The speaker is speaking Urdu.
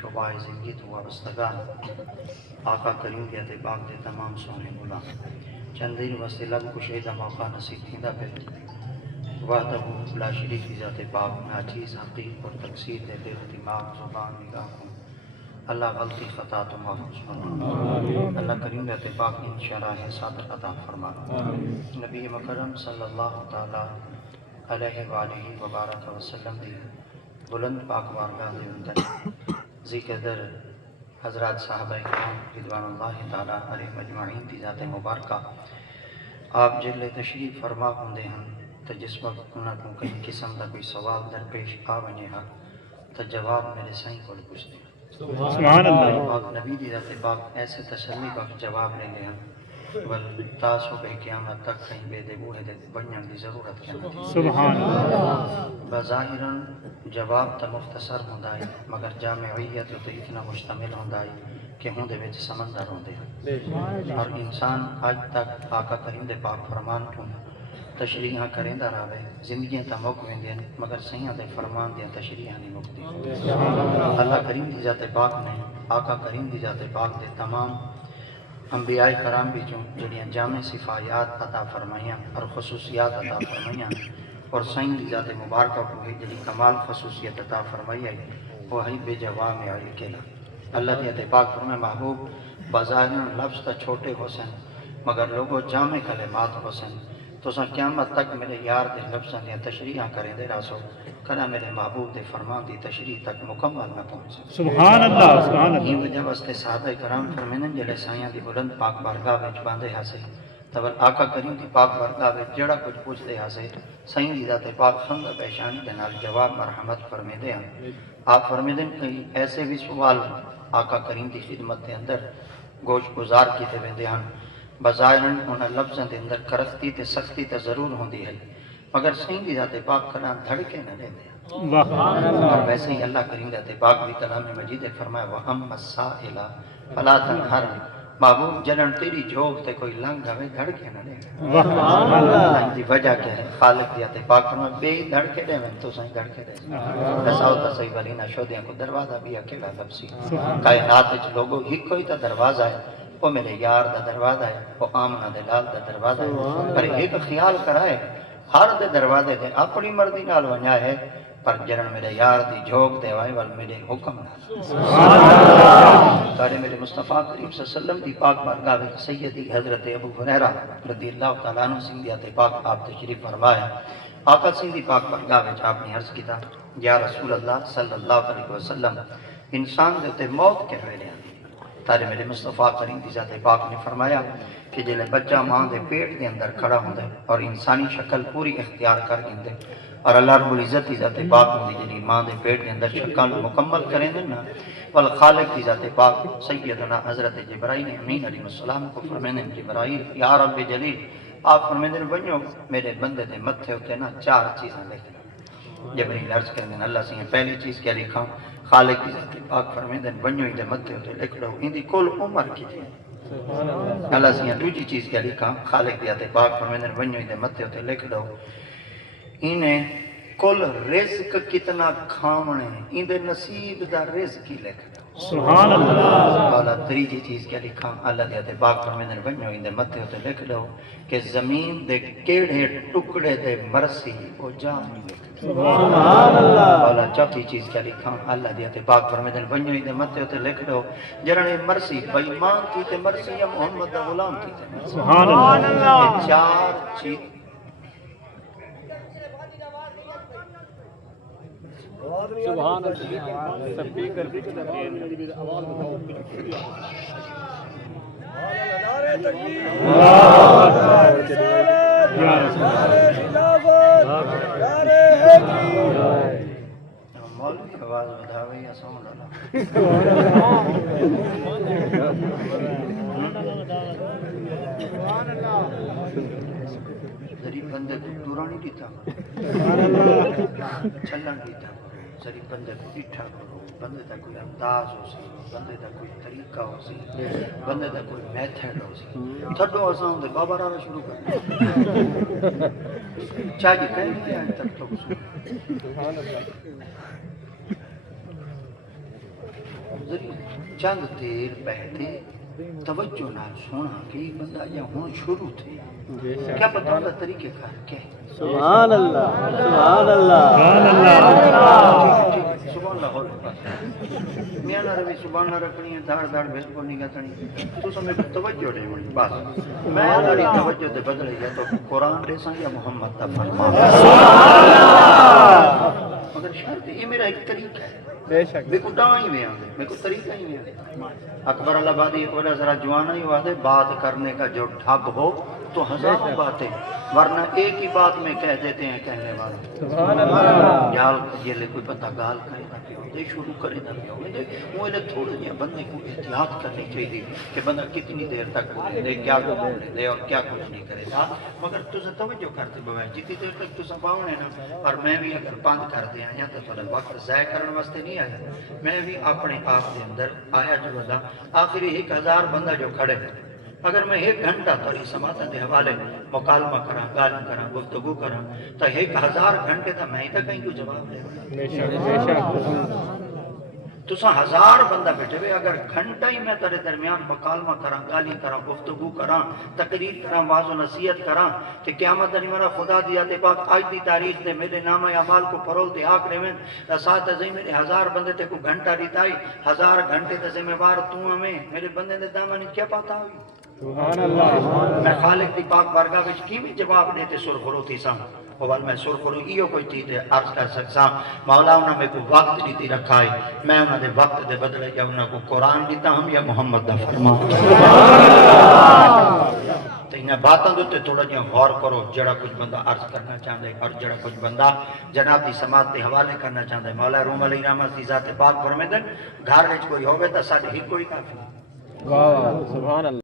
شعبہ زندگی تو وابستگان آقا کریم کے اتباق دے تمام سونے غلام چند دیر واسطے لب کشیدہ موقع نصیب تھیندا پہ وحدہ لا شریک کی ذات پاک ناچیز حقیق اور تقصیر دے دل دماغ زبان نگاہ کو اللہ غلطی خطا تو محفوظ فرما اللہ کریم کے اتباق ان شرح صادر عطا فرما نبی مکرم صلی اللہ تعالی علیہ وآلہ وبارک وسلم دی بلند پاک بارگاہ دے اندر ذکر حضرات صحابہ کرام رضوان اللہ تعالی علیہ مجمعین دی ذات مبارکہ آپ جل تشریف فرما ہوندے ہیں تو جس وقت انہاں کو کئی قسم کا کوئی سوال درپیش آ ونے ہا تو جواب میرے سائیں کو پوچھتے ہیں سبحان اللہ پاک نبی دی ذات پاک ایسے تسلی بخش جواب لے لے ہیں بل تاسو بے قیامت تک کہیں بے دے بوہے دے بنیاں دی ضرورت کیا سبحان اللہ بظاہراً جواب تا مختصر ہوندائی مگر جامعیت تو اتنا مشتمل ہوندائی کہ ہوں دے وچ سمندر ہوندے اور انسان آج تک آقا کریم دے پاک فرمان تو تشریحاں کریں دا راوے زندگیاں تا موقع ویندیں مگر سیاں دے فرمان دیا تشریحاں نہیں مکتی اللہ کریم دی ذات پاک نے آقا کریم دی ذات پاک دے تمام انبیاء کرام بھی جنہیں جامع صفایات عطا فرمائیاں اور خصوصیات عطا فرمائیاں اور سائن دی ذات مبارکہ کو ہے جنہیں کمال خصوصیت عطا فرمائی وہ ہے بے جوام علی کلا اللہ دی ذات پاک فرمائے محبوب بظاہر لفظ تا چھوٹے حسن مگر لوگوں جامع کلمات حسن تو سن قیامت تک میرے یار دے لفظاں دیا تشریحاں کریں دے راسو کنا میرے محبوب دے فرمان دی تشریح تک مکمل نہ پہنچے سبحان اللہ سبحان اللہ یہ وجہ واسطے صحابہ کرام فرمینن جلے سائیاں دی بلند پاک بارگاہ وچ باندھے ہاسے تبر آقا کریم دی پاک بارگاہ وچ جڑا کچھ پوچھتے ہاسے سائیں دی ذات پاک خندہ پیشانی دے نال جواب مرحمت فرمیندے ہیں آپ فرمیندن کئی ایسے بھی سوال آقا کریم دی خدمت دے اندر گوش گزار کیتے ویندے ہیں بظاہراً انہاں لفظاں دے اندر کرختی تے سختی تے ضرور ہوندی ہے مگر سائیں دی ذات پاک کلام دھڑکے نہ لیندے اور ویسے ہی اللہ کریم ذات پاک بھی کلام مجید نے فرمایا وَأَمَّا السَّائِلَ فَلَا تَنْهَرْ محبوب جنن تیری جھوک تے کوئی لنگ ہوئے دھڑکے نہ لیندے اللہ دی وجہ کیا ہے خالق دی ذات پاک فرمایا بے دھڑکے دے میں تو سائیں دھڑکے دے رساؤ تصیب علینا شودیاں کو دروازہ بھی اکیلا لفظی کائنات وچ لوگوں ہی کوئی تا دروازہ ہے وہ میرے یار دا دروازہ ہے وہ آمنہ دلال دا دروازہ ہے پر ایک خیال کرائے ہر دے دروازے دے اپنی مرضی نال ونیا ہے پر جنن میرے یار دی جھوک دے وائے وال میرے حکم نال تارے میرے مصطفیٰ کریم صلی اللہ علیہ وسلم دی پاک بارگاہ وچ سیدی حضرت ابو ہریرہ رضی اللہ تعالیٰ عنہ سنگ دی پاک آپ تشریف فرمایا آقا سنگ دی پاک بارگاہ وچ آپ نے عرض کیتا یا رسول اللہ صلی اللہ علیہ وسلم انسان دے تے موت کے ویلے آندی تارے میرے مصطفیٰ کریم دی ذات پاک نے فرمایا کہ جلے بچہ ماں دے پیٹ دے اندر کھڑا ہوندے اور انسانی شکل پوری اختیار کر گندے اور اللہ رب العزت دی ذات پاک ہوندی جنہی ماں دے پیٹ دے اندر شکل مکمل کریں دے نا والخالق دی ذات پاک سیدنا حضرت جبرائیل امین علیہ السلام کو فرمینے جبرائیل یا رب جلیل آپ فرمینے بنیو میرے بندے دے متھے ہوتے نا 4 چیزیں لکھ جبرائیل عرض کرنے اللہ سے پہلی چیز کیا لکھا خالق کی ذات پاک فرمیندن بنیو ہی دے متے ہوتے لکھ لو ان دی کل عمر کی تھی اللہ سے دوسری چیز کیا لکھا خالق کی ذات پاک فرمیندن بنیو ہی دے متے ہوتے لکھ لو انہیں کل رزق کتنا کھامنے ان دے نصیب دا رزق کی لکھ لو سبحان اللہ والا تیسری چیز کیا لکھا اللہ دی ذات پاک فرمیندن بنیو ہی دے متے ہوتے لکھ لو کہ زمین دے کیڑے ٹکڑے دے مرسی او جان لکھ سبحان اللہ والا چوتھی چیز کیا لکھا اللہ دی ذات پاک فرمیندن بنیو ہی دے متے ہوتے لکھ لو جنہاں مرسی بے ایمان تھی تے مرسی یا محمد دا غلام تھی تے سبحان اللہ 4 چیز سبحان اللہ سپیکر بھی آواز بتاؤ نعرہ تکبیر نعرہ حیدری مولوی آواز بدھاوے یا سون اللہ ذریب بندے کو دورانی دیتا چلن دیتا ذریب بندے کو اٹھا کرو بندے دا کوئی انداز ہو سی بندے دا کوئی طریقہ ہو سی بندے دا کوئی میتھڈ ہو سی تھڈو آسان دے بابا رانا شروع کر چاہیے کہیں گے آئیں تک تو چند دیر پہلے توجہ نال سونا کہ بندہ یا ہوں شروع تھے کیا پتہ ہوگا طریقے کار کیا ہے؟ سبحان اللہ سبحان اللہ سبحان اللہ ہو میاں نہ روی سبحان اللہ رکھنی ہے دھاڑ دھاڑ بالکل نہیں گتنی تو سمجھ میں توجہ دے وڑی بس میں تاری توجہ دے بدلے یا تو قرآن دے سان یا محمد دا فرمان مگر شرط یہ میرا ایک طریقہ ہے بے شک میں کو ڈائیں میں آگے میں کو طریقہ ہی میں آگے اکبر اللہ بادی ایک وجہ ذرا جوانا ہی ہوا دے بات کرنے کا جو ڈھب ہو تو ہزاروں باتیں ورنہ ایک ہی بات میں کہہ دیتے ہیں کہنے والے سبحان اللہ گال یہ لے کوئی بندہ گال کرے نہ پیو دے شروع کرے نہ پیو دے وہ لے تھوڑے جہاں بندے کو احتیاط کرنی چاہیے کہ بندہ کتنی دیر تک بولے دے کیا بولے دے اور کیا کچھ نہیں کرے گا مگر تجھے توجہ کرتے بوائے جتنی دیر تک تجھے باؤنے نا اور میں بھی اگر بند کر دیا یا تو تھوڑا وقت ضائع کرنے واسطے نہیں آیا میں بھی اپنے آپ کے اندر آیا جو بندہ آخری 1000 بندہ جو کھڑے ہیں اگر میں 1 گھنٹہ تاری سماعتاں دے حوالے مکالمہ کراں گال کراں گفتگو کراں تو 1000 گھنٹے تا میں ہی تا کہیں کو جواب دے بے شک تساں 1000 بندہ بیٹھے ہوئے اگر گھنٹہ ہی میں تیرے درمیان مکالمہ کراں گالی کراں گفتگو کراں تقریر کراں واعظ و نصیحت کراں کہ قیامت دن میرا خدا دیا تے پاک آج دی تاریخ دے میرے نامہ اعمال کو پرول تے آکڑے میں ساتھ ازیں میرے 1000 بندے تے کو گھنٹہ ریتائی 1000 گھنٹے تے ذمہ وار تو ہمیں میرے بندے دے دامن کیا پاتا ہوئی سبحان اللہ میں خالق دی پاک بارگاہ وچ کی بھی جواب دیتے سرخرو تھی سام اول میں سرخرو ایو کوئی چیز عرض کر سکساں مولا انہاں میں کو وقت دیتی رکھا ہے میں انہاں دے وقت دے بدلے یا انہاں کو قرآن دیتا ہم یا محمد دا فرمان تو انہیں باتاں دوتے تھوڑا جہاں غور کرو جڑا کچھ بندہ عرض کرنا چاہتے اور جڑا کچھ بندہ جناب دی سماعت دے حوالے کرنا چاہتے مولا روم علیہ رحمت دی ذات پاک فرمیدن گھر وچ کوئی ہوگے تا ساڈے ہی کوئی کافی واہ سبحان اللہ